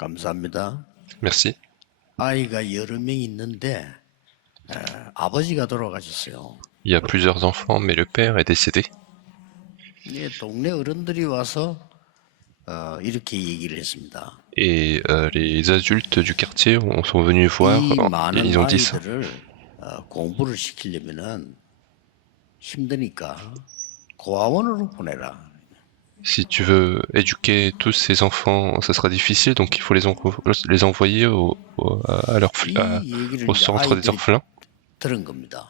감사합니다. Merci. 아이가 여러 명 있는데 아버지가 돌아가셨어요. Il y a plusieurs enfants, mais le père est décédé. 동네 어른들이 와서 이렇게 얘기를 했습니다. Et les adultes du quartier sont venus voir 이 et 많은 ils ont dit ça. 아이들을 공부를 시키려면은 힘드니까 고아원으로 보내라. Si tu veux éduquer tous ces enfants, ça sera difficile, donc il faut les envoyer 이 얘기를 au 이제 centre des 아이들이 orphelins. 들은 겁니다.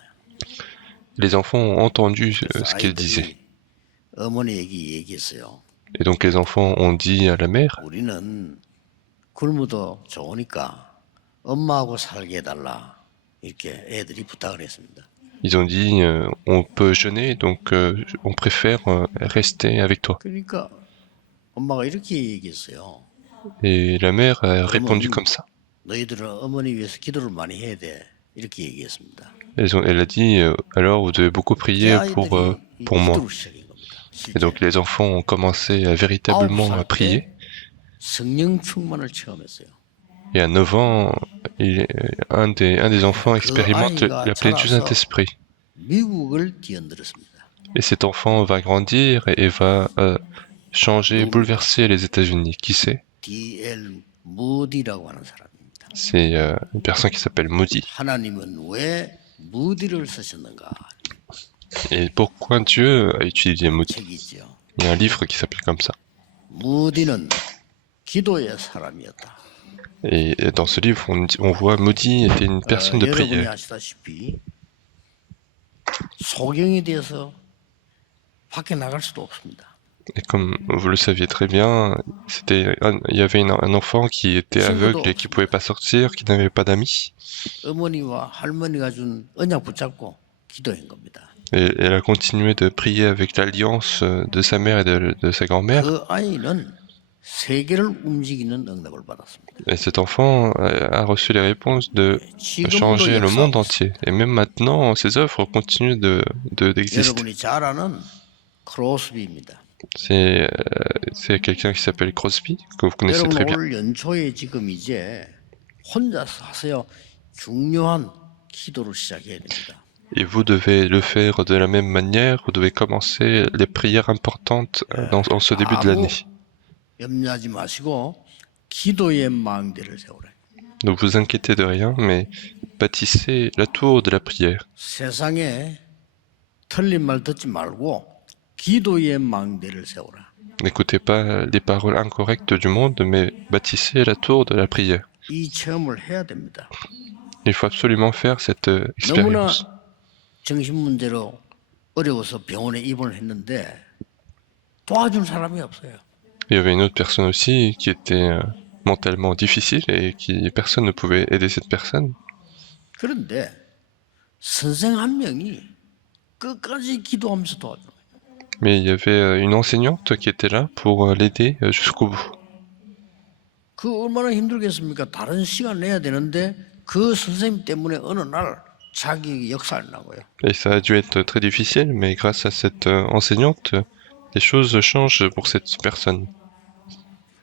Les enfants ont entendu 그래서 ce qu'il disait. 아이들이 어머니에게 얘기했어요. Et donc les enfants ont dit à la mère, 우리는 굶어도 좋으니까 엄마하고 살게 해달라. 이렇게 애들이 부탁을 했습니다. ils ont dit, on peut jeûner, donc on préfère rester avec toi. 그러니까 엄마가 이렇게 얘기했어요. Et la mère a répondu comme ça. 너희들은 어머니 위해서 기도를 많이 해야 돼. 이렇게 얘기했습니다. Elle a dit, alors vous devez beaucoup prier pour moi. 기도를 시작한 겁니다. Et donc les enfants ont commencé à véritablement à prier. 성령 충만을 체험했어요. Et à 9 ans, un des enfants expérimente la plénitude du Saint-Esprit. 미국을 뒤흔들었습니다. Et cet enfant va grandir et va changer, bouleverser les États-Unis. Qui c'est? D.L. 무디라고 하는 사람입니다. C'est une personne qui s'appelle Moody. 하나님은 왜 무디를 쓰셨는가? Et pourquoi Dieu a utilisé Moody? 책이죠. Il y a un livre qui s'appelle comme ça. 무디는 기도의 사람이었다. Et dans ce livre, on voit Moody était une personne de 여러분이 prière. 아시다시피 소경이 돼서 밖에 나갈 수도 없습니다. Et comme vous le saviez très bien, il y avait un enfant qui était aveugle et qui pouvait pas sortir, qui n'avait pas d'amis. 어머니와 할머니가 준 언약 붙잡고 기도한 겁니다. Et elle a continué de prier avec l'alliance de sa mère et de sa grand-mère. 그 아이는 세계를 움직이는 응답을 받았습니다. Et cet enfant a reçu les réponses de changer le monde entier. Et même maintenant, ses œuvres continuent d'exister. 여러분이 잘 아는 크로스비입니다. C'est quelqu'un qui s'appelle Crosby, que vous connaissez très bien. 올 연초에 지금 이제 혼자서 하세요. 중요한 기도를 시작해야 됩니다. Et vous devez le faire de la même manière, vous devez commencer les prières importantes en ce début de l'année. 염려하지 마시고 기도의 망대를 세우라. Ne vous inquiétez de rien, mais bâtissez la tour de la prière. 세상에 틀린 말 듣지 말고 기도의 망대를 세우라. N'écoutez pas les paroles incorrectes du monde, mais bâtissez la tour de la prière. 이 체험을 해야 됩니다. Il faut absolument faire cette 너무나 expérience. 정신 문제로 어려워서 병원에 입원을 했는데 도와줄 사람이 없어요. Il y avait une autre personne aussi qui était mentalement difficile et personne ne pouvait aider cette personne. 그런데 선생 한 명이 끝까지 기도하면서 도와줘요. Mais il y avait une enseignante qui était là pour l'aider jusqu'au bout. 그 얼마나 힘들겠습니까? 다른 시간 내야 되는데 그 선생님 때문에 어느 날 자기 역사를 나고요. Et ça a dû être très difficile, mais grâce à cette enseignante, les choses changent pour cette personne.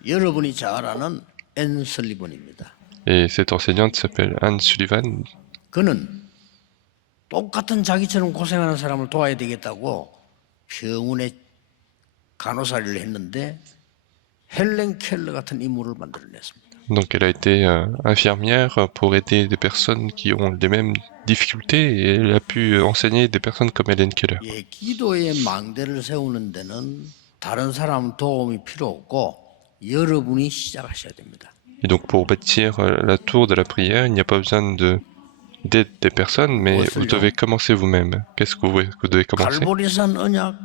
여러분이 잘 아는 앤 설리번입니다. Et cette enseignante s'appelle Anne Sullivan. 그는 똑같은 자기처럼 고생하는 사람을 도와야 되겠다고 병원에 간호사를 했는데 헬렌 켈러 같은 인물을 만들어냈습니다. Donc elle a été infirmière pour aider des personnes qui ont les mêmes difficultés et elle a pu enseigner des personnes comme Helen Keller. 예, 기도의 망대를 세우는 데는 다른 사람 도움이 필요 없고 여러분이 시작하셔야 됩니다. Et donc pour bâtir la tour de la prière, il n'y a pas besoin d'aide des personnes, mais vous devez commencer vous-même. Qu'est-ce que vous devez commencer? 갈보리산 언약,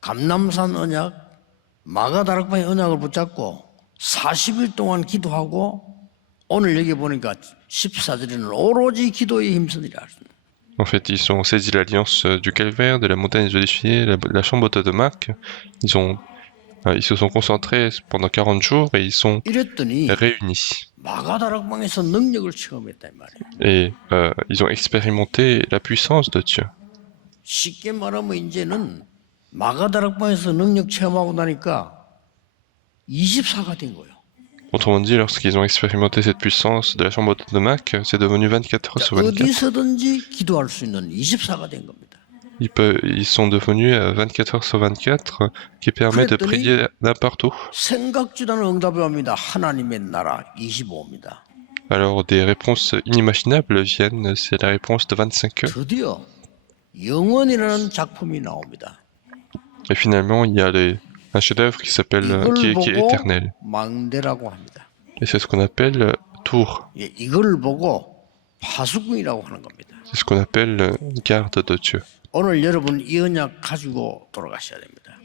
감남산 언약, 마가다락방의 언약을 붙잡고 40일 동안 기도하고 오늘 여기 보니까 14절에는 오로지 기도에 힘쓰니라. En fait, ils ont saisi l'alliance du calvaire, de la montagne des Oliviers, la chambre haute de Marc. Ils se sont concentrés pendant 40 jours et ils sont réunis. 마가다락방에서 능력을 체험했단 말이에요. Et ils ont expérimenté la puissance de Dieu. 쉽게 말하면 이제는 마가다락방에서 능력 체험하고 나니까 24가 된 거예요. Autrement dit, lorsqu'ils ont expérimenté cette puissance de la chambre haute de Mac, c'est devenu 24 heures 자, sur 24. 어디서든지 기도할 수 있는 24가 된 겁니다. Ils sont devenus 24 heures sur 24 qui permet de prier n'importe où. 생각지도 않은 응답이 옵니다. 하나님의 나라 25입니다. Alors des réponses inimaginables viennent, c'est la réponse de 25 heures. 드디어 영원이라는 작품이 나옵니다. Et finalement, il y a un chef-d'œuvre qui s'appelle, qui est 이걸 보고 éternel. 망대라고 합니다. Et c'est ce qu'on appelle tour. 예, 이걸 보고 파수꾼이라고 하는 겁니다. C'est ce qu'on appelle garde de Dieu. 오늘 여러분 이 언약 가지고 돌아가셔야 됩니다.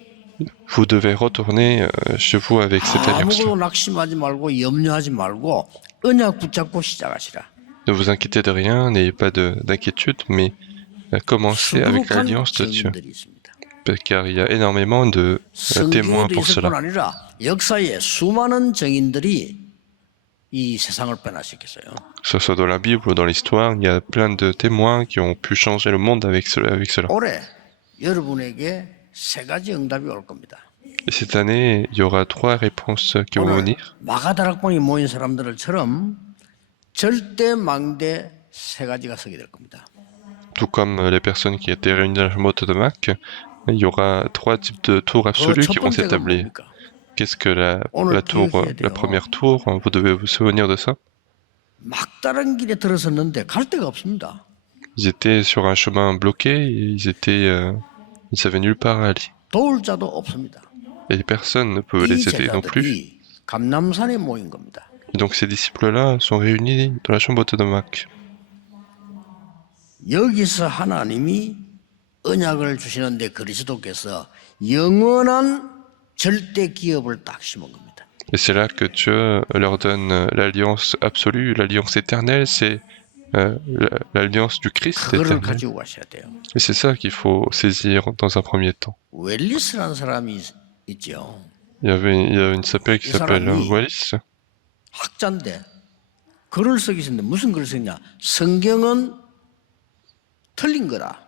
Vous devez retourner chez vous avec cette alliance. 아무것도 낙심하지 말고 염려하지 말고 언약 붙잡고 시작하시라. Ne vous inquiétez de rien, n'ayez pas d'inquiétude, mais commencez avec l'alliance de Dieu. 증인들이 있습니다. Car il y a énormément de témoins 성경에도 pour 있을 뿐 cela. 아니라 역사에 수많은 증인들이 이 세상을 변화시켰어요. Que ce soit dans la Bible ou dans l'histoire, il y a plein de témoins qui ont pu changer le monde avec cela. 올해 여러분에게 세 가지 응답이 올 겁니다. Et cette année, il y aura 3 réponses qui vont 오늘 venir. 마가다락방에 모인 사람들처럼 절대 망대 세 가지가 서게 될 겁니다. Tout comme les personnes qui étaient réunies dans la chambre haute de Mac, il y aura 3 types de tours 그 absolus 첫 qui vont 번째가 s'établir. 뭡니까? Qu'est-ce que la tour, 기억해야 돼요. la première tour? Vous devez vous souvenir de ça. 막다른 길에 들어섰는데 갈 데가 없습니다. Ils étaient sur un chemin bloqué, ils savaient nulle part aller. 도울 자도 없습니다. Et personne ne peut 이 les aider non plus. 제자들이 감남산에 모인 겁니다. Et donc ces disciples-là sont réunis dans la chambre haute de Mac. 여기서 하나님이 언약을 주시는데 그리스도께서 영원한 절대 기업을 딱 심은 겁니다. Et c'est là que Dieu leur donne l'alliance absolue, l'alliance éternelle, c'est l'alliance du Christ 그거를 éternel. 가지고 가셔야 돼요. Et c'est ça qu'il faut saisir dans un premier temps. 웰리스라는 사람이 있죠. Il y a une sapelle qui 이 s'appelle 사람이 Wallis. 학자인데 글을 쓰기 있는데 무슨 글을 쓰냐? 성경은 틀린 거다.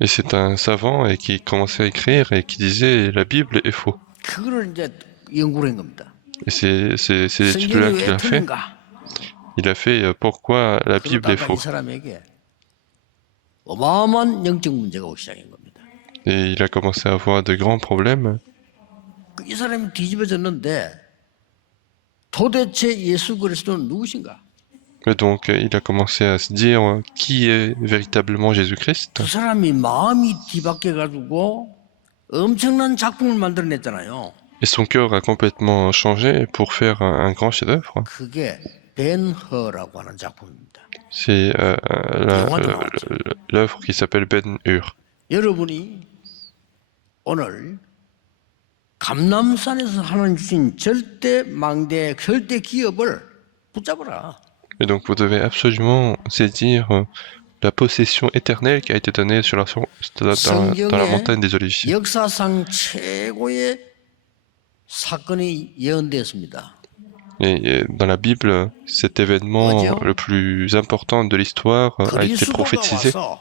Et c'est un savant et qui commençait à écrire et qui disait la Bible est faux. 그거를 이제 연구를 한 겁니다. Et c'est l'étude-là 성경이 qu'il 왜 a fait. 틀린가? Il a fait pourquoi la Bible est 그러다가 이 faux. 사람에게 어마어마한 영적 문제가 오기 시작한 겁니다. Et il a commencé à avoir de grands problèmes. 이 사람이 뒤집어졌는데 도대체 예수 그리스도는 누구신가? Et donc il a commencé à se dire qui est véritablement Jésus-Christ. 그 사람이 마음이 뒤바뀌어가지고 엄청난 작품을 만들어냈잖아요. Et son cœur a complètement changé pour faire un grand chef-d'œuvre. 그게 벤허라고 하는 작품입니다. C'est 영화도 나왔죠. l'œuvre qui s'appelle Ben-Hur. 여러분이 오늘 감남산에서 하나님 주신 절대 망대, 절대 기업을 붙잡아라. Et donc vous devez absolument saisir la possession éternelle qui a été donnée sur dans la montagne des Oliviers. 역사상 최고의 사건이 예언되었습니다. Et dans la Bible, cet événement le plus important de l'histoire a été 그리스도가 prophétisé. 와서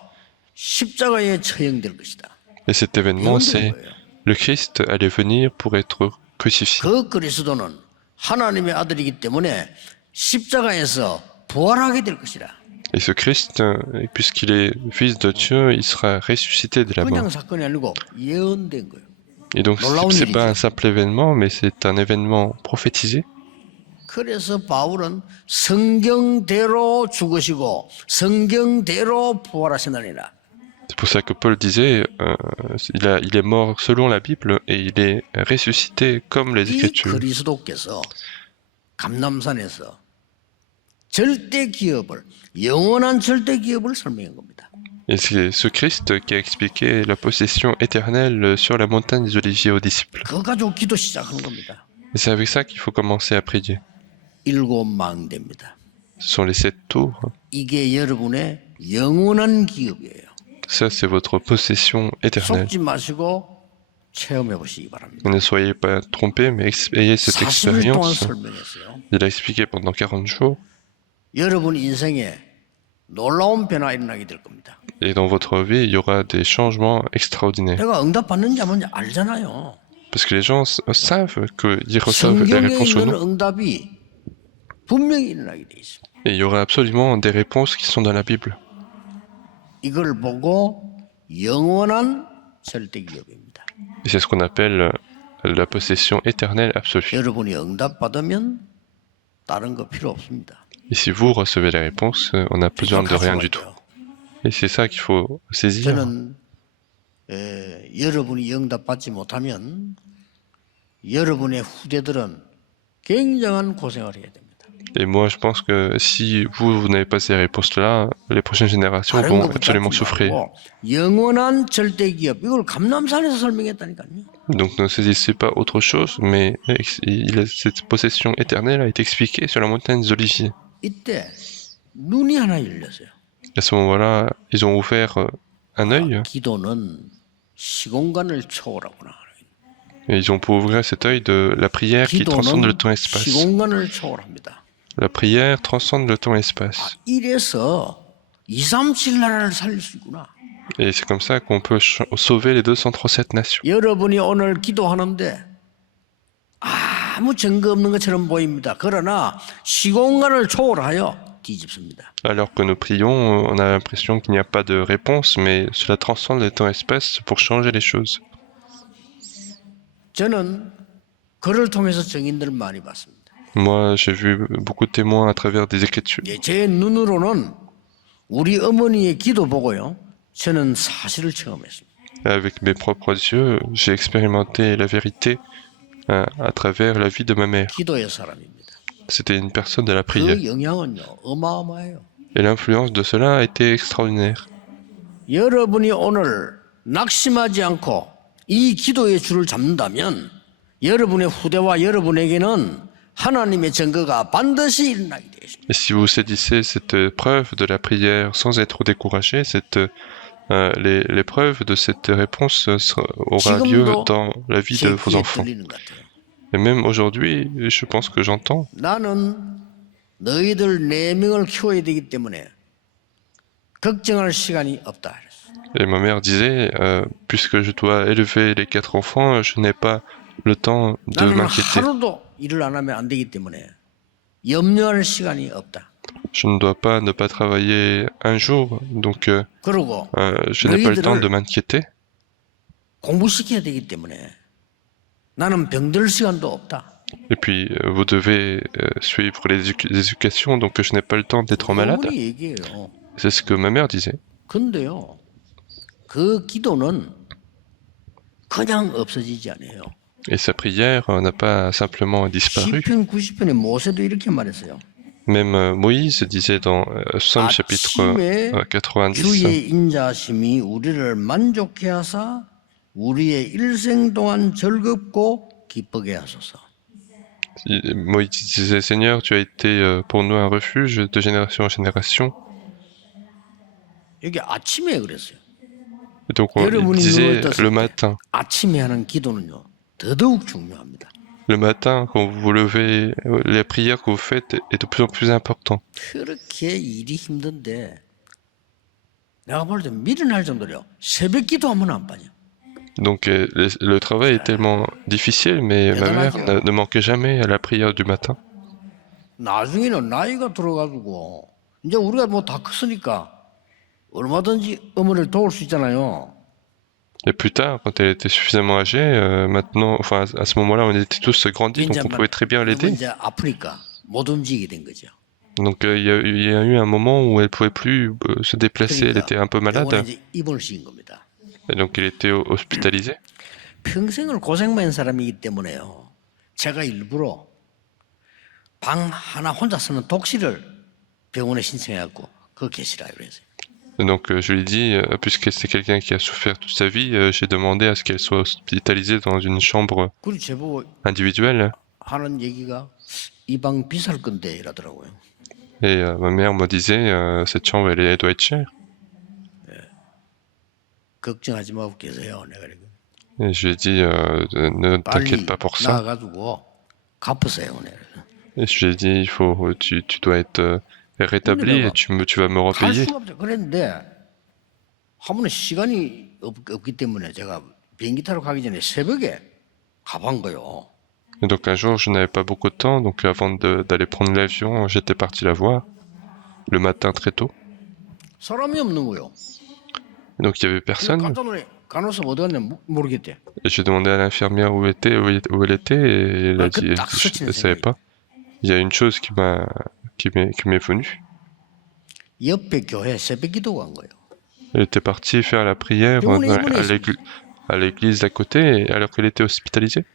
십자가에 처형될 것이다. Et cet événement, 예언된 c'est 거예요. le Christ allait venir pour être crucifié. 그 그리스도는 하나님의 아들이기 때문에 십자가에서 부활하게 될 것이라. Et ce Christ, puisqu'il est fils de Dieu, il sera ressuscité de la mort. 그냥 사건이 아니고 예언된 거예요. Et donc c'est pas un simple événement, mais c'est un événement prophétisé. 그래서 바울은 성경대로 죽으시고 성경대로 부활하시느니라. C'est pour ça que Paul disait, il est mort selon la Bible et il est ressuscité comme les 이 Écritures. 그리스도께서 감남산에서 절대 기업을 영원한 절대 기업을 설명한 겁니다. Et c'est ce Christ qui a expliqué la possession éternelle sur la montagne des Oliviers aux disciples. 그거 가지고 기도 시작한 겁니다. Et c'est avec ça qu'il faut commencer à prier. 일곱 망대입니다. Ce sont les 7 tours. 이게 여러분의 영원한 기업이에요. Ça, c'est votre possession éternelle. 속지 마시고 체험해 보시기 바랍니다. Ne soyez pas trompés, mais ayez cette 40일 동안 expérience. 설명했어요. Il a expliqué pendant 40 jours. 여러분 인생에 놀라운 변화 일어나게 될 겁니다. Et dans votre vie, il y aura des changements extraordinaires. 내가 응답 받는지 안 받는지 알잖아요. Parce que les gens savent qu'ils reçoivent les 성경에 réponses ou 있는 non. 응답이 분명히 일어나게 돼 있습니다. Et il y aura absolument des réponses qui sont dans la Bible. 이걸 보고 영원한 절대 기업입니다. Et c'est ce qu'on appelle la possession éternelle absolue. 여러분이 응답받으면 다른 거 필요 없습니다. Et si vous recevez les réponses, on n'a besoin de rien du tout. Et c'est ça qu'il faut saisir. 저는 여러분이 응답받지 못하면 여러분의 후대들은 굉장한 고생을 해야 됩니다. Et moi, je pense que si vous n'avez pas ces réponses-là, les prochaines générations 다른 vont 거 absolument 붙잡지 souffrir. 말고 영원한 절대 기업 이걸 감람산에서 설명했다니까요. Donc ne saisissez pas autre chose, mais cette possession éternelle a été expliquée sur la montagne des Oliviers. 이때 눈이 하나 열렸어요. À ce moment-là, ils ont ouvert un œil 기도는 시공간을 초월하구나. et ils ont pu ouvrir cet œil de la prière qui transcende le 기도는 temps et l'espace. 시공간을 초월합니다. La prière transcende le temps et l'espace. 이래서 237 나라를 살릴 수 있구나. Et c'est comme ça qu'on peut sauver les 237 nations. 여러분이 오늘 기도하는데 아무 증거 없는 것처럼 보입니다. 그러나 시공간을 초월하여 뒤집습니다. Alors que nous prions, on a l'impression qu'il n'y a pas de réponse, mais cela transcende le temps et l'espace pour changer les choses. 저는 그를 통해서 증인들을 많이 봤습니다. Moi, j'ai vu beaucoup de témoins à travers des Écritures. 제 눈으로는 우리 어머니의 기도 보고요. 저는 사실을 체험했습니다. Avec mes propres yeux, j'ai expérimenté la vérité à travers la vie de ma mère. 기도의 사람입니다. C'était une personne de la prière. 그 영향은요 어마어마해요. Et l'influence de cela a été extraordinaire. 여러분이 오늘 낙심하지 않고 이 기도의 줄을 잡는다면 여러분의 후대와 여러분에게는 하나님의 증거가 반드시 일어나게 되어 있습니다. Et si vous saisissez cette preuve de la prière sans être découragé, les preuves de cette réponse aura lieu dans la vie de vos enfants. Et même aujourd'hui, je pense que j'entends. 나는 너희들 4명을 키워야 되기 때문에 걱정할 시간이 없다. Et ma mère disait, puisque je dois élever les 4 enfants, je n'ai pas le temps de 나는 m'inquiéter. 하루도 일을 안 하면 안 되기 때문에 염려할 시간이 없다. Je ne dois pas ne pas travailler un jour, donc 그리고 je n'ai pas le temps de m'inquiéter. 공부시켜야 되기 때문에 나는 병들 시간도 없다. Et puis, vous devez suivre les éducations, donc je n'ai pas le temps d'être malade. 어머니 얘기해요. C'est ce que ma mère disait. 근데요, 그 기도는 그냥 없어지지 않아요. Et sa prière n'a pas simplement disparu. 시편 90편에 모세도 이렇게 말했어요. Même Moïse disait dans Psaume chapitre 90, 주의 인자심이 우리를 만족해 하사 우리의 일생 동안 즐겁고 기쁘게 하소서. Moïse disait, Seigneur, tu as été pour nous un refuge de génération en génération. 여기 아침에 그랬어요. Et donc on disait le matin. 아침에 하는 기도는요, 더더욱 중요합니다. Le matin, quand vous vous levez, la prière que vous faites est de plus en plus importante. 그렇게 일이 힘든데 내가 볼 때 미련할 정도로요. 새벽 기도하면 안 빠져. Donc le travail est tellement difficile, mais ma mère ne manquait jamais à la prière du matin. 나중에는 나이가 들어가지고 이제 우리가 뭐 다 컸으니까 얼마든지 어머니를 도울 수 있잖아요. Et plus tard, quand elle était suffisamment âgée, maintenant, enfin à ce moment-là, on était tous grandis, donc on pouvait très bien l'aider. 이제 아프니까 못 움직이게 된 거죠. Donc il y a eu un moment où elle pouvait plus se déplacer, elle était un peu malade. 이제 입원을 시킨 겁니다. Et donc il était hospitalisé. 평생을 고생만 한 사람이기 때문에요. 제가 일부러 방 하나 혼자 쓰는 독실을 병원에 신청해갖고 그거 계시라 그랬어요. Donc je lui ai dit, puisque c'est quelqu'un qui a souffert toute sa vie, j'ai demandé à ce qu'elle soit hospitalisée dans une chambre 그리고 제보고 individuelle. 하는 얘기가 이 방 비쌀 건데 이러더라고요. Et ma mère me disait, cette chambre, elle doit être chère. 걱정하지 마고 계세요. 내가 그러고. Et je lui ai dit, ne t'inquiète pas pour ça. 나가지고 갚으세요. 내가. Et je lui ai dit, tu dois être rétabli et tu vas me 갈 repayer. 수가 없죠. 그랬는데 한 번은 시간이 없기 때문에 제가 비행기 타러 가기 전에 새벽에 가본 거요. Et donc un jour, je n'avais pas beaucoup de temps, donc avant d'aller prendre l'avion, j'étais parti la voir, le matin très tôt. 사람이 없는 거요. Et donc il y avait 그래서 personne. 깜짝 놀래. 간호사 어디 갔냐 모르겠대. Et j'ai demandé à l'infirmière où elle était, et elle a dit, je ne savais pas. Il y a une chose qui m'est venue. 옆에 교회 새벽 기도 간 거예요. Elle était partie faire la prière à l'église d'à côté, alors qu'elle était hospitalisée.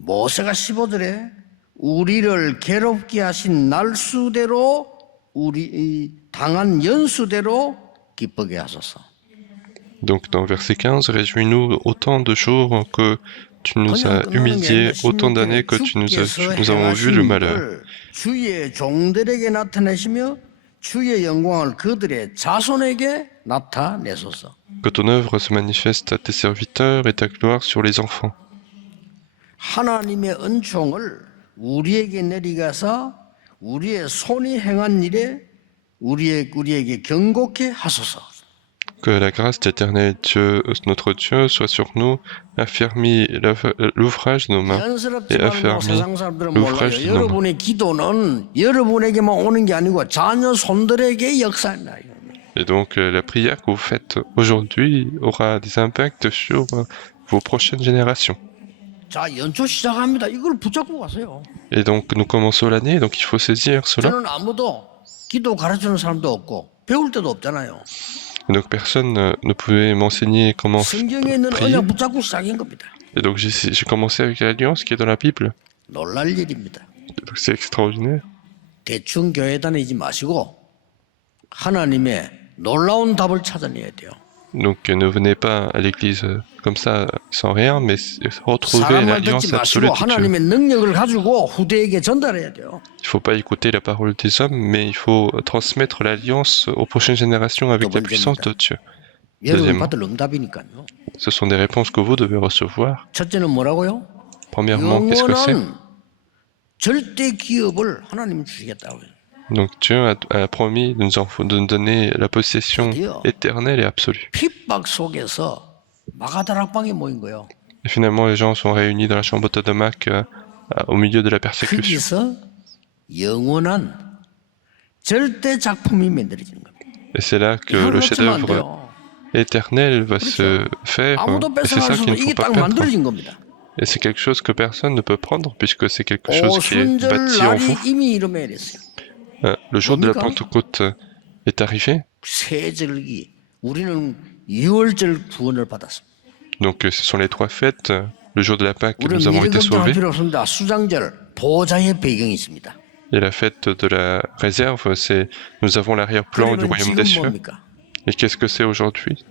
모세가 15절에 우리를 괴롭게 하신 날수대로 우리 당한 연수대로 기쁘게 하소서. Donc dans verset 15, réjouis-nous autant de jours que tu nous as humiliés, autant d'années que nous avons vu le malheur. 주의 종들에게 나타내시며 주의 영광을 그들의 자손에게 나타내소서. Que ton œuvre se manifeste à tes serviteurs et ta gloire sur les enfants. 하나님의 은총을 우리에게 내리가서 우리의 손이 행한 일에 우리에게 경고케 하소서. Que la grâce d'Éternel Dieu, notre Dieu, soit sur nous, affermis l'ouvrage de nos mains et affermis l'ouvrage de nos mains. 여러분의 기도는 여러분에게만 오는 게 아니고 자녀 손들에게 역사한다. Et donc la prière que vous faites aujourd'hui aura des impacts sur vos prochaines générations. 자, 연초 시작합니다. 이걸 붙잡고 가세요. Et donc nous commençons l'année, donc il faut saisir cela. 저는 아무도 기도 가르치는 사람도 없고 배울 때도 없잖아요. Et donc personne ne pouvait m'enseigner comment 성경에 있는 prier. 언약 붙잡고 시작한 겁니다. Et donc j'ai commencé avec l'alliance qui est dans la Bible. 놀랄 일입니다. Donc c'est extraordinaire. 대충 교회 다니지 마시고 하나님의 놀라운 답을 찾아내야 돼요. Donc ne venez pas à l'église comme ça sans rien, mais retrouvez 사람을 l'alliance 듣지 absolue 마시고 de Dieu. 하나님의 능력을 가지고 후대에게 전달해야 돼요. Il ne faut pas écouter la parole des hommes, mais il faut transmettre l'alliance aux prochaines générations avec la puissance de Dieu. 여러분 받을 응답이니까요. Ce sont des réponses que vous devez recevoir. 첫째는 뭐라고요? Premièrement, qu'est-ce que c'est? 영원한 절대 기업을 하나님 주시겠다고요. Donc Dieu a promis de nous donner la possession éternelle et absolue. 핍박 속에서 마가다락방에 모인 거예요. Et finalement, les gens sont réunis dans la chambre d'Automac au milieu de la persécution. 거기서 영원한 절대 작품이 만들어지는 겁니다. Et c'est là que le chef-d'œuvre éternel va se faire. Et c'est ça qu'il ne faut pas perdre. Et c'est quelque chose que personne ne peut prendre puisque c'est quelque chose qui est bâti en vous. Le jour de la Pentecôte est arrivé. Donc ce sont les 3 fêtes. Le jour de la Pâque, nous avons été sauvés. Et la fête de la réserve, c'est nous avons l'arrière-plan du royaume des cieux. Et qu'est-ce que c'est aujourd'hui?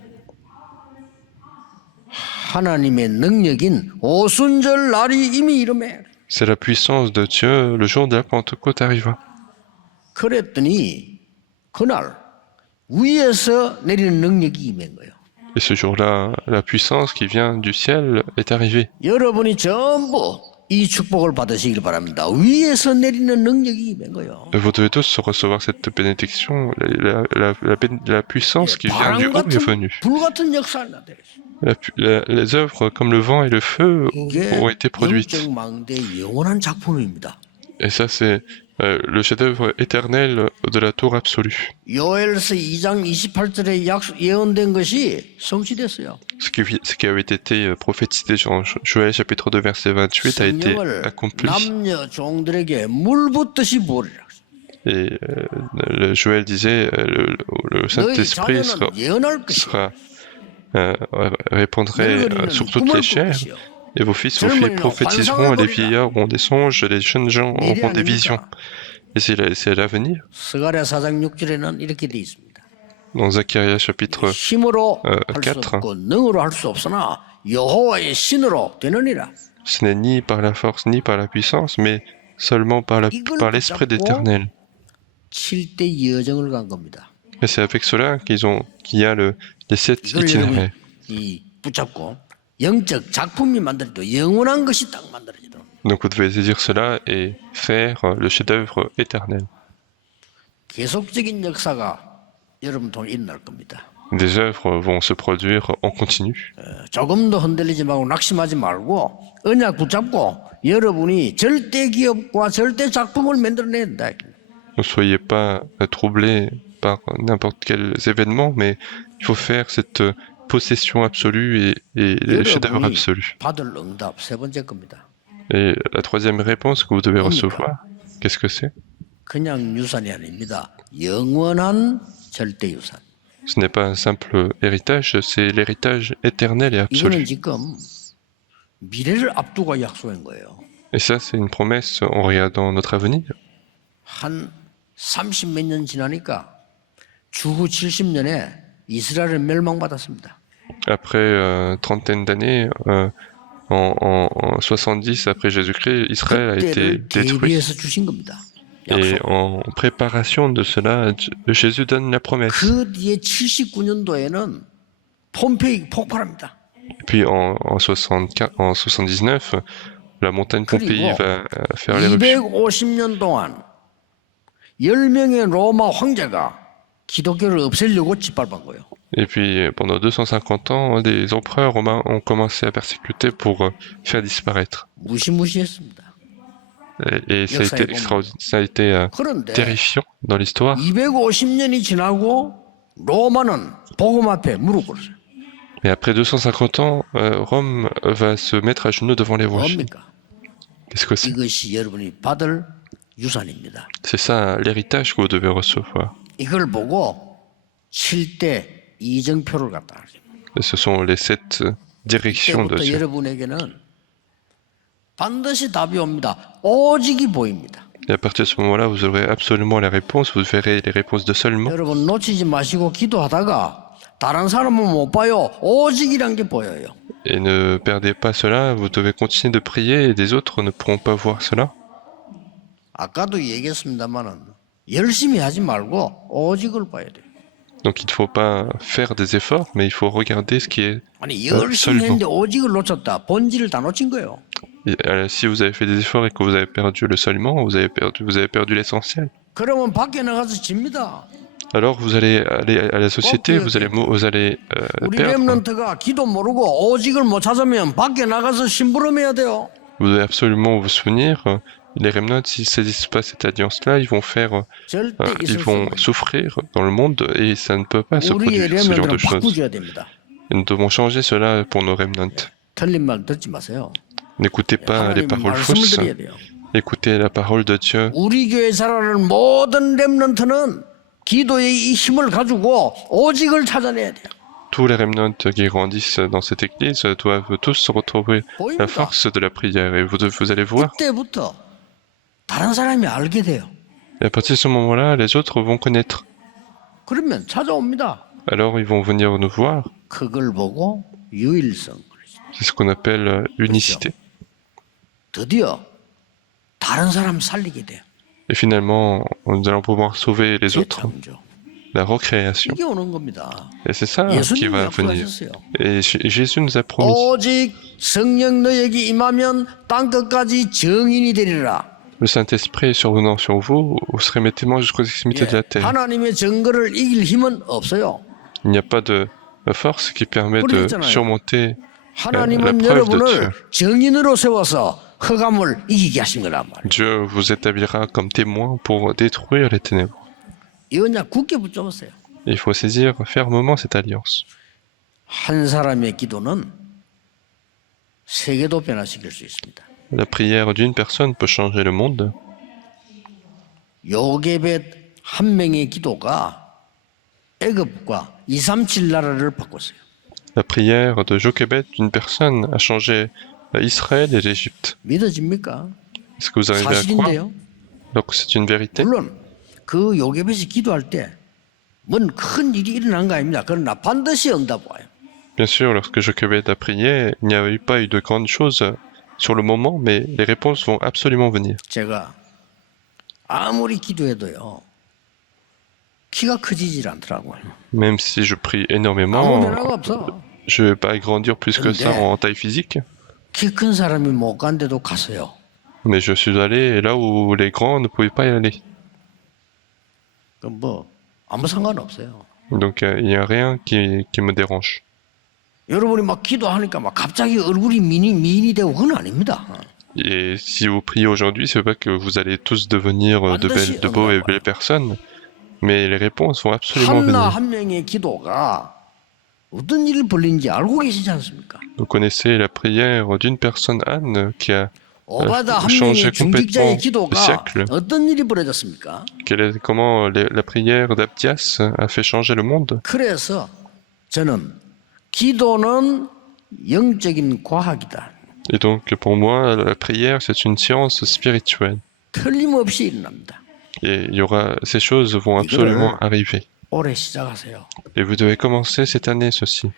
C'est la puissance de Dieu. Le jour de la Pentecôte arriva. Et ce jour-là, la puissance qui vient du ciel est arrivée. Vous devez tous recevoir cette bénédiction. La puissance qui vient du haut est venue. Les œuvres comme le vent et le feu ont été produites. Et ça, c'est le chef-d'œuvre éternel de la tour absolue. Ce qui avait été prophétisé dans Joël chapitre 2 verset 28 a été accompli. Et Joël disait, le Saint-Esprit répandrait sur toutes les chairs. Et vos fils, vos filles prophétiseront, les vieillards auront des songes, les jeunes gens auront des visions. Et c'est l'avenir. Dans Zacharie chapitre 4, ce n'est ni par la force ni par la puissance, mais seulement par l'Esprit d'Éternel. Et c'est avec cela qu'il y a les 7 itinéraires. Donc vous devez saisir cela et faire le chef-d'œuvre éternel. Des œuvres vont se produire en continu. 조금도 흔들리지 말고 낙심하지 말고 언약 붙잡고 여러분이 절대 기업과 절대 작품을 만들어내야 된다. Ne soyez pas troublés par n'importe quels événements, mais il faut faire cette possession absolue et les chefs-d'œuvre 여러분이 absolus. 받을 응답 세 번째 겁니다. Et la troisième réponse que vous devez recevoir, qu'est-ce que c'est? 그냥 유산이 아닙니다. 영원한 절대 유산. Ce n'est pas un simple héritage, c'est l'héritage éternel et absolu. 이거는 지금 미래를 앞두고 약속한 거예요. Et ça, c'est une promesse en regardant notre avenir. 한 30 몇 년 지나니까 주후 70년에 이스라엘은 멸망받았습니다. Après trentaine d'années, en 70 après Jésus-Christ, Israël a été 그때를 détruit. 대비해서 주신 겁니다. Et en préparation de cela, Jésus donne la promesse. 그 뒤에 79년도에는 폼페이 폭발합니다. Puis en 79, la montagne Pompéi va faire l'éruption. 250년 동안 10명의 로마 황제가 기독교를 없애려고 짓밟은 거예요. Et puis pendant 250 ans, des empereurs romains ont commencé à persécuter pour faire disparaître. 무시무시했습니다. Et ça a été 그런데 terrifiant dans l'histoire. 250년이 지나고 로마는 복음 앞에 무릎 꿇었어요. Et après 250 ans, Rome va se mettre à genoux devant l'évangile. 뭡니까? Qu'est-ce que c'est? 이것이 여러분이 받을 유산입니다. C'est ça l'héritage que vous devez recevoir. 이걸 보고 7대 이정표를 갖다 하죠. Et ce sont les 7 directions de 그때부터 Dieu. 여러분에게는 반드시 답이 옵니다. 오직이 보입니다. Et à partir de ce moment-là, vous aurez absolument la réponse, vous verrez les réponses de seulement. 여러분 놓치지 마시고 기도하다가 다른 사람은 못 봐요. 오직이란 게 보여요. Et ne perdez pas cela, vous devez continuer de prier et des autres ne pourront pas voir cela. 아까도 얘기했습니다만은 열심히 하지 말고 오직을 봐야 돼요. Donc il ne faut pas faire des efforts, mais il faut regarder ce qui est 아니 열심히 seulement. 했는데 오직을 놓쳤다. 본질을 다 놓친 거예요. Si vous avez fait des efforts et que vous avez perdu le seulement, vous avez perdu l'essentiel. 그러면 밖에 나가서 집니다. Alors vous allez aller à la société, vous allez 우리 perdre. 렘넌트가 기도 모르고 오직을 못 찾으면 밖에 나가서 심부름해야 돼요. Vous devez absolument vous souvenir, les remnants, s'ils ne saisissent pas cette alliance-là, ils vont 절대 ils 있을 수 vont 없는 souffrir dans le monde et ça ne peut pas se 우리의 produire, ce genre de 렘넌트는 choses. 바꾸줘야 됩니다. Et nous devons changer cela pour nos remnants. 틀린 말 듣지 마세요. N'écoutez pas les 하나님 paroles 말씀을 fausses, 드려야 돼요. écoutez la parole de Dieu. 우리 교회 살아가는 모든 렘넌트는 기도의 이 힘을 가지고 오직을 찾아내야 돼요. Tous les remnants qui grandissent dans cette église doivent tous retrouver la force de la prière et vous allez voir. 그때부터 다른 사람이 알게 돼요. Et à partir de ce moment-là, les autres vont connaître. 그러면 찾아옵니다. Alors ils vont venir nous voir. 그걸 보고 유일성. C'est ce qu'on appelle l'unicité. 드디어 다른 사람 살리게 돼요. Et finalement, nous allons pouvoir sauver les autres. 재창조. La recréation. 이게 오는 겁니다. Et c'est ça qui 예수님이 va venir. 약속하셨어요. Et Jésus nous a promis. 오직 성령 너에게 임하면 땅 끝까지 정인이 되리라. Le Saint-Esprit survenant sur vous, vous serez mes témoins jusqu'aux extrémités de la terre. 하나님의 증거를 이길 힘은 없어요. Il n'y a pas de force qui permet de surmonter la 하나님은 preuve de Dieu. 여러분을 정인으로 세워서 흑암을 이기게 하신 거란 말이에요. Dieu vous établira comme témoin pour détruire les ténèbres. 이 언약 굳게 붙잡으세요. Et il faut saisir fermement cette alliance. 한 사람의 기도는 세계도 변화시킬 수 있습니다. La prière d'une personne peut changer le monde. 요게벳 한 명의 기도가 애굽과 237 나라를 바꿨어요. La prière de Jochebed d'une personne a changé Israël et l'Égypte. 믿어집니까? Est-ce que vous arrivez à croire? 사실인데요. Donc c'est une vérité. 물론 그 요게벳이 기도할 때 뭔 큰 일이 일어난 거 아닙니다. 그러나 반드시 응답 와요. Bien sûr, lorsque Jochebed a prié, il n'y avait pas eu de grandes choses sur le moment, mais les réponses vont absolument venir. 제가 아무리 기도해도요. 키가 커지질 않더라고요. Même si je prie 아무 énormément, 변화가 없어. je ne vais pas grandir plus que ça en taille physique. 키 큰 사람이 못 간 데도 갔어요. Mais je suis allé là où les grands ne pouvaient pas y aller. 뭐 아무 상관없어요. Donc il n'y a rien qui me dérange. 여러분이 막 기도하니까 막 갑자기 얼굴이 미인이 되고 그건 아닙니다. Et si vous priez aujourd'hui, c'est pas que vous allez tous devenir de beaux et belles personnes, mais les réponses vont absolument venir. 한 명의 기도가 어떤 일을 벌린지 알고 계시지 않습니까? Vous connaissez la prière d'une personne, Anne, qui a 오바다 한 changé 명의 중직자의 complètement le 기도가 siècle. 어떤 일이 벌어졌습니까? Comment la prière d'Abdias a fait changer le monde. 그래서 저는 기도는 영적인 과학이다. Et donc pour moi, la prière, c'est une science spirituelle. 틀림없이 일어납니다. Et ces choses vont absolument arriver. 올해 시작하세요. Et vous devez commencer cette année ceci.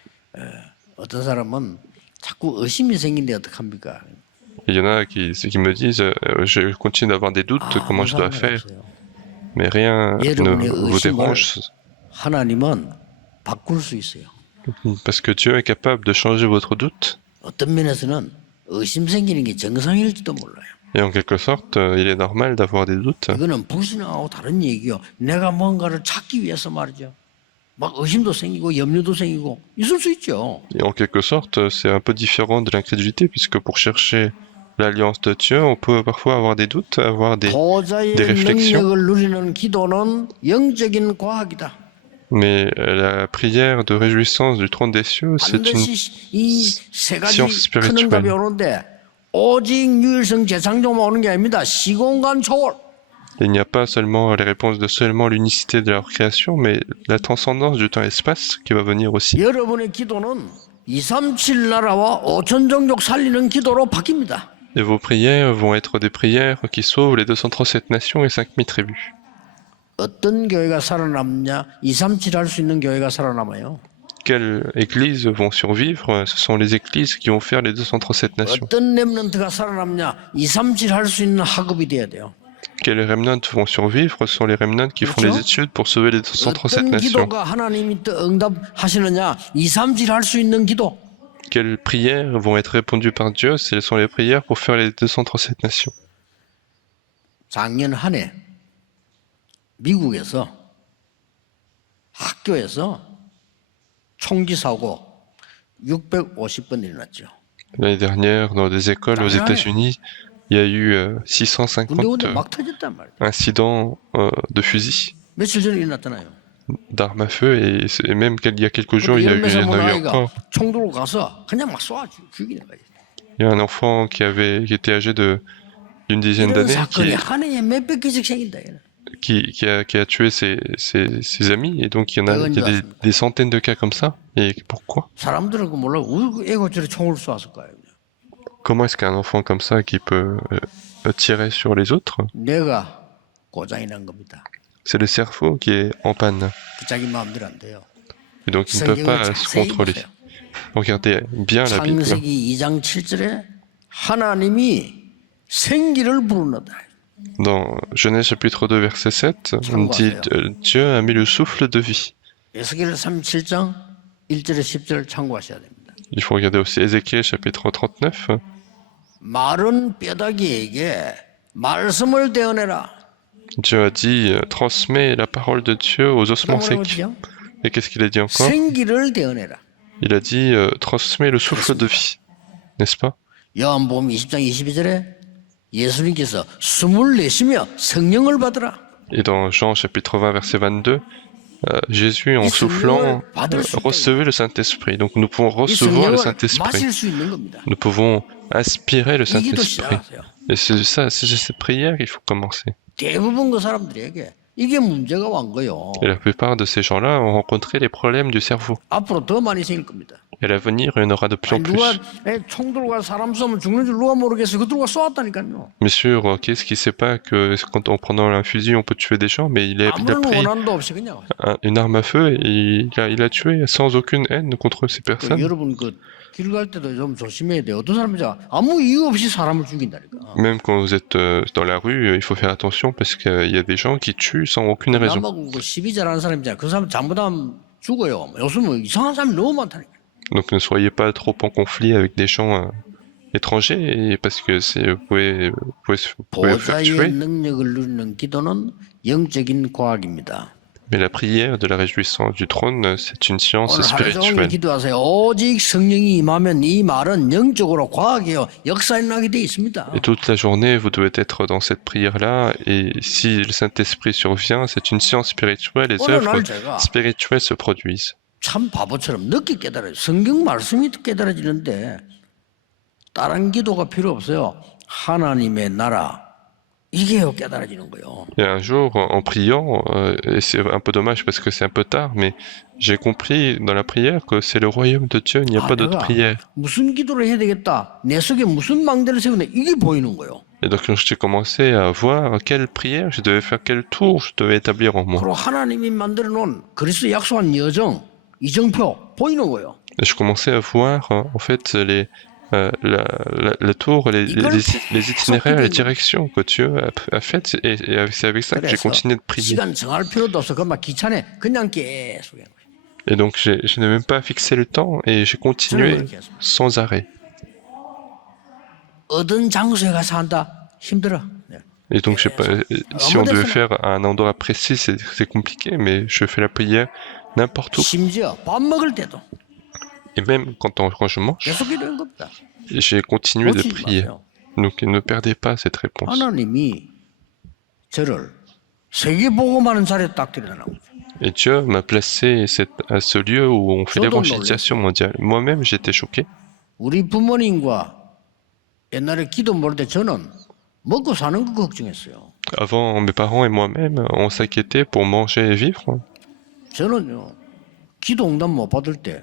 어떤 사람은 자꾸 의심이 생긴데 어떡합니까? Il y en a qui me disent je continue d'avoir des doutes, comment je dois faire. Mais rien ne vous dérange. 하나님은 바꿀 수 있어요. Parce que Dieu est capable de changer votre doute. 어떤 면에서는 의심 생기는 게 정상일지도 몰라요. Et en quelque sorte, il est normal d'avoir des doutes. 이거는 불신하고 다른 얘기요. 내가 뭔가를 찾기 위해서 말이죠. 막 의심도 생기고 염려도 생기고 있을 수 있죠. Et en quelque sorte, c'est un peu différent de l'incrédulité, puisque pour chercher l'alliance de Dieu, on peut parfois avoir des doutes, avoir des réflexions. 능력을 누리는 기도는 영적인 과학이다. Mais la prière de réjouissance du trône des cieux, c'est une science spirituelle. 오직 유일성 재창조만 오는 게 아닙니다. 시공간 초월. Il n'y a pas seulement les réponses de seulement l'unicité de leur création, mais la transcendance du temps-espace qui va venir aussi. 여러분의 기도는 237 나라와 5천 종족 살리는 기도로 바뀝니다. Et vos prières vont être des prières qui sauvent les 237 nations et 5000 tribus. 어떤 교회가 살아남냐? 237 할 수 있는 교회가 살아남아요. Quelles églises vont survivre? Ce sont les églises qui vont faire les 237 nations. 어떤 렘넌트가 살아남냐? 237 할 수 있는 학업이 돼야 돼요. Quels remnants vont survivre? Ce sont les remnants qui font les études pour sauver les 237 어떤 nations. 기도가 하나님이 또 응답하시느냐? 237 할 수 있는 기도. Quelles prières vont être répondues par Dieu? Ce sont les prières pour faire les 237 nations. 작년 한 해 미국에서 학교에서 총기 사고 650번 일어났죠. L'année dernière, dans des écoles aux États-Unis, il y a eu 650 incidents de fusil, 며칠 전에 일어났잖아요. d'armes à feu, et même il y a quelques jours, il y a eu encore. 총 들고 가서 그냥 막 쏴 죽이는 거예요. Il y a un enfant qui était âgé d'une dizaine d'années qui a tué ses amis, et donc il y a des centaines de cas comme ça. Et pourquoi? Comment est-ce qu'un enfant comme ça qui peut tirer sur les autres? C'est le cerveau qui est en panne. Et donc il ne peut pas se contrôler. Regardez bien la Bible. Dans Genèse chapitre 2 verset 7, on dit Dieu a mis le souffle de vie. Il faut regarder aussi Ézéchiel chapitre 39. Dieu a dit transmets la parole de Dieu aux ossements secs. Et qu'est-ce qu'il a dit encore? Il a dit transmets le souffle de vie. N'est-ce pas? 요한복음 20장 22절에 예수님께서 숨을 내쉬며 성령을 받으라. Et dans Jean chapitre 20 verset 22, Jésus en soufflant recevait le Saint-Esprit. Donc nous pouvons recevoir le Saint-Esprit. Nous pouvons aspirer le Saint-Esprit. Et c'est cette prière qu'il faut commencer. Et la plupart de ces gens-là ont rencontré les problèmes du cerveau. Et à l'avenir, il y en aura de plus en plus. Bien sûr, qu'est-ce qui ne sait pas que quand en prenant un fusil, on peut tuer des gens, mais il a pris une arme à feu et il a tué sans aucune haine contre ces personnes. Même quand vous êtes dans la rue, il faut faire attention parce qu'il y a des gens qui tuent sans aucune raison. Donc ne soyez pas trop en conflit avec des gens étrangers parce que vous pouvez faire tuer. Mais la prière de la réjouissance du trône, c'est une science 오늘 하루 종일 spirituelle. 기도하세요. 오직 성령이 임하면 이 말은 영적으로 과학에 역사에 나게 돼 있습니다. Et toute la journée, vous devez être dans cette prière-là. Et si le Saint-Esprit survient, c'est une science spirituelle. Les 오늘 œuvres 날 제가 spirituelles se produisent. 참 바보처럼 늦게 깨달아요. 성경 말씀이 깨달아지는데 다른 기도가 필요 없어요. 하나님의 나라 이게요 깨달아지는 거예요. Et un jour, en priant, et c'est un peu dommage parce que c'est un peu tard, mais j'ai compris dans la prière que c'est le royaume de Dieu, il n'y a pas d'autre 내가 prière. 무슨 기도를 해야 되겠다. 내 속에 무슨 망대를 세우네. 이게 보이는 거예요. Et donc j'ai commencé à voir quelle prière je devais faire, quel tour je devais établir en moi. 그리고 하나님이 만들어 놓은 그리스도 약속한 여정, 이정표 보이는 거예요. Et je commençais à voir en fait la tour, les itinéraires, les directions que Dieu a faites, et c'est avec ça que j'ai continué de prier. 시간 정할 필요도 없어. 그만 귀찮아. 그냥 계속 해. Et donc je n'ai même pas fixé le temps et j'ai continué sans arrêt. 어떤 장소에 가서 한다 힘들어. Et donc, je sais pas, si on devait faire à un endroit précis, c'est compliqué, mais je fais la prière n'importe où. 심지어 밥 먹을 때도 Et même quand je mange, 계속 기도한 겁니다. j'ai continué de 놓치지 prier. 마세요. Donc, ne perdez pas cette réponse. 하나님이 저를 세계복음하는 자리에 딱 들여놓은 거죠. Et Dieu m'a placé à ce lieu où on fait l'évangélisation mondiale. Moi-même, j'étais choqué. 우리 부모님과 옛날에 기도 모를 때 저는 먹고 사는 거 걱정했어요. Avant, mes parents et moi-même, on s'inquiétait pour manger et vivre. 저는요 기도 응답 못 받을 때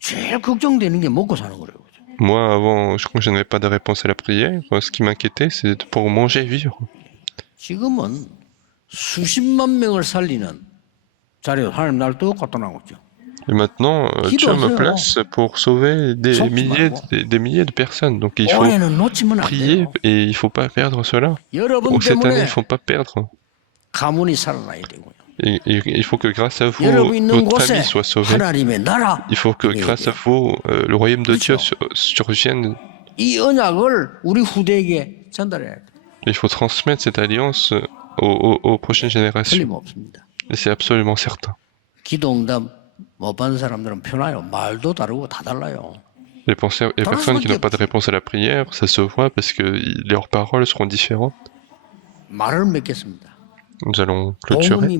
제일 걱정되는 게 먹고 사는 거래요. Moi, avant, quand je n'avais pas de réponse à la prière, ce qui m'inquiétait, c'est pour manger et vivre. 지금은 수십만 명을 살리는 자리에 하나님 날 또 갖다 놓은 거죠. Et maintenant, Dieu me place pour sauver des milliers de personnes. Donc il faut prier et il ne faut pas perdre cela. Donc cette année, il ne faut pas perdre. Et il faut que grâce à vous, votre famille soit sauvée. Il faut que grâce à vous, le royaume de Dieu survienne. Il faut transmettre cette alliance aux prochaines générations. Et c'est absolument certain. Les personnes qui n'ont pas de réponse à la prière, ça se voit parce que leurs paroles seront différentes. Nous allons clôturer.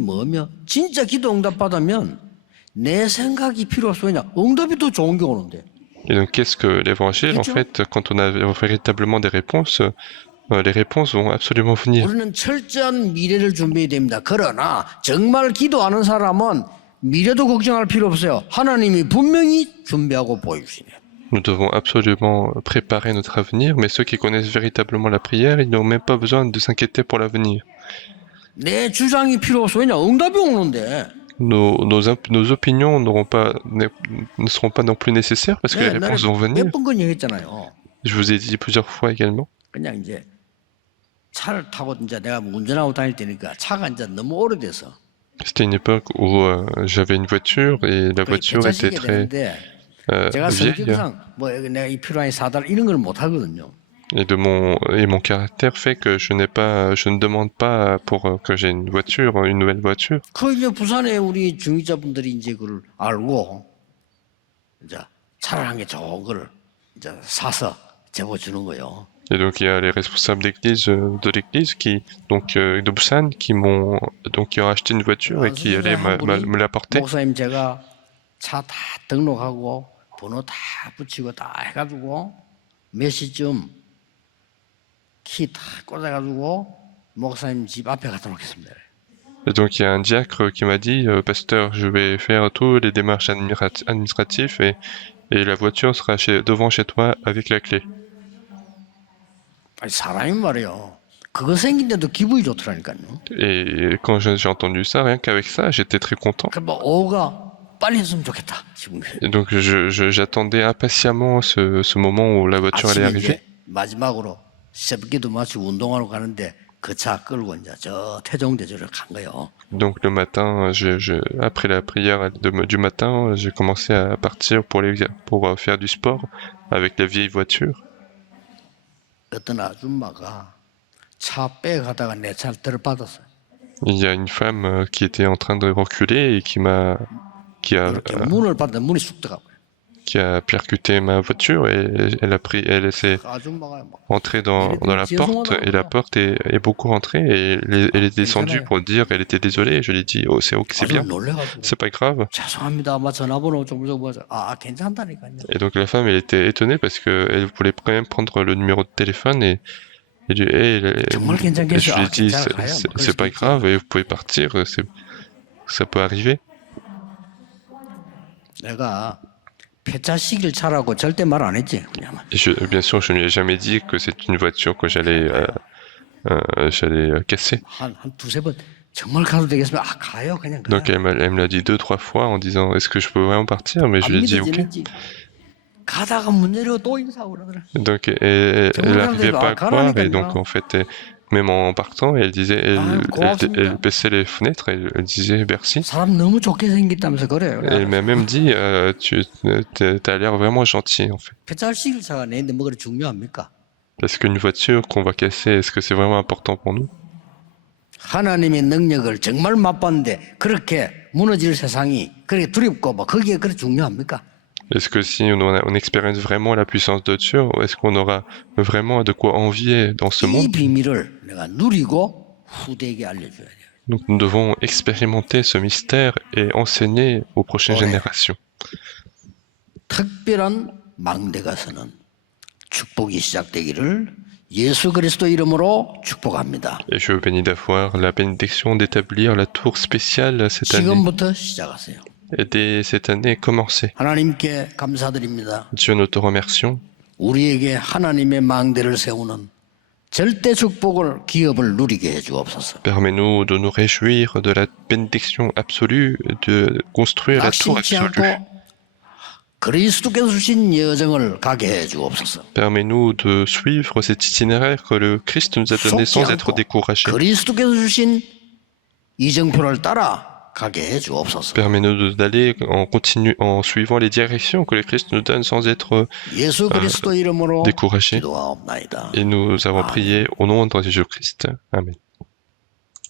Et donc, qu'est-ce que l'évangile? En fait, quand on a véritablement des réponses, les réponses vont absolument venir. 우리는 철저한 미래를 준비해야 됩니다. 그러나 정말 기도하는 사람은 미래도 걱정할 필요 없어요. 하나님이 분명히 준비하고 보여주시네요. Nous devons absolument préparer notre avenir, mais ceux qui connaissent véritablement la prière, ils n'ont même pas besoin de s'inquiéter pour l'avenir. 내 주장이 필요 없어. 왜냐? 응답이 오는데. Nos opinions ne seront pas non plus nécessaires parce que les réponses vont venir. 몇 번 건 얘기했잖아요. Je vous ai dit plusieurs fois également. 그냥 이제 차를 타고 이제 내가 운전하고 다닐 때니까 차가 이제 너무 오래돼서. C'était une époque où j'avais une voiture et la voiture était très vieille. Et mon caractère fait que je ne demande pas pour que j'ai une nouvelle voiture. 부산에 우리 중위자분들이 이제 그걸 알고 이제 차를 한 개 좋은 걸 이제 사서 제보 주는 거예요. Et donc il y a les responsables de l'église de Busan qui ont acheté une voiture et qui allaient me l'apporter. 목사님 제가 차 다 등록하고 번호 다 붙이고 다 해가지고 몇 시쯤 키 다 꽂아가지고 목사님 집 앞에 갖다 놓겠습니다. Et donc il y a un diacre qui m'a dit, pasteur, je vais faire toutes les démarches administratives et la voiture sera devant chez toi avec la clé. 사람이 말이요. 그거 생긴데도 기분이 좋더라니까요. Et quand j'ai entendu ça, rien qu'avec ça, j'étais très content. 오후가 빨리 했으면 좋겠다. Et donc j'attendais impatiemment ce moment où la voiture allait arriver. 마지막으로 새벽기도 마치고 운동하러 가는데 그 차 끌고 이제 저 태종대교를 간 거예요. Donc le matin, après la prière du matin, j'ai commencé à partir pour faire du sport avec la vieille voiture. 어떤 아줌마가 차 빼가다가 내 차를 들어받았어요. Il y a une femme qui était en train de reculer et qui a 문을 봤는데 문이 쑥 들어가고요. qui a percuté ma voiture et elle s'est 아주 막 entrée dans la porte et la porte est beaucoup rentrée et elle est descendue pour dire qu'elle était désolée. Je lui ai dit, oh, c'est 아주 bien, 놀래가지고 c'est pas grave. 죄송합니다. 아마 전화번호 좀 적어서 괜찮다니까요. Et donc la femme, elle était étonnée parce qu'elle voulait quand même prendre le numéro de téléphone et je lui ai dit, c'est pas grave et vous pouvez partir, ça peut arriver. 내가 폐차시킬 차라고 절대 말 안 했지. 그냥. Bien sûr, je ne lui ai jamais dit que c'est une voiture que j'allais casser. 한 두세 번 정말 가도 되겠으면 가요 그냥. Donc elle me l'a dit 2-3 fois en disant est-ce que je peux vraiment partir, mais je lui ai dit ok. 가다가 문 내리고 또 인사하고 그러더라. Donc elle n'arrivait pas à croire et donc en fait même en partant elle disait elle baissait les fenêtres et elle disait merci. 사람 너무 좋게 생겼다면서 그래요. Elle m'a même dit tu as l'air vraiment gentil en fait. 폐차시킬 차가 내는데 뭐 그래 중요합니까? Parce qu'une voiture qu'on va casser, est-ce que c'est vraiment important pour nous? 하나님의 능력을 정말 맛봤는데 그렇게 무너질 세상이 그렇게 두렵고 뭐 거기에 그렇게 중요합니까? Est-ce que si on expérimente vraiment la puissance de Dieu, est-ce qu'on aura vraiment de quoi envier dans ce monde? 이 비밀을 내가 누리고 후대에게 알려줘야 돼요. Donc nous devons expérimenter ce mystère et enseigner aux prochaines générations. 특별한 망대가서는 축복이 시작되기를 예수 그리스도 이름으로 축복합니다. Et je bénis d'avoir la bénédiction d'établir la tour spéciale cette année. 지금부터 시작하세요. Et dès cette année, commencez. 하나님께 감사드립니다. Dieu, nous te remercions. 우리에게 하나님의 망대를 세우는 절대 축복을 기업을 누리게 해 주옵소서. Permets-nous de nous réjouir de la bénédiction absolue de construire la tour absolue. 그리스도께서 주신 여정을 가게 해 주옵소서. Permets-nous de suivre cet itinéraire que le Christ nous a donné sans être découragé. 그리스도께서 주신 이정표를 따라 가게 해 주옵소서. Permets-nous d'aller en suivant les directions que le Christ nous donne sans être 예수 그리스도 이름으로 découragé. 기도하옵나이다. Et nous avons prié au nom de Jésus-Christ. Amen.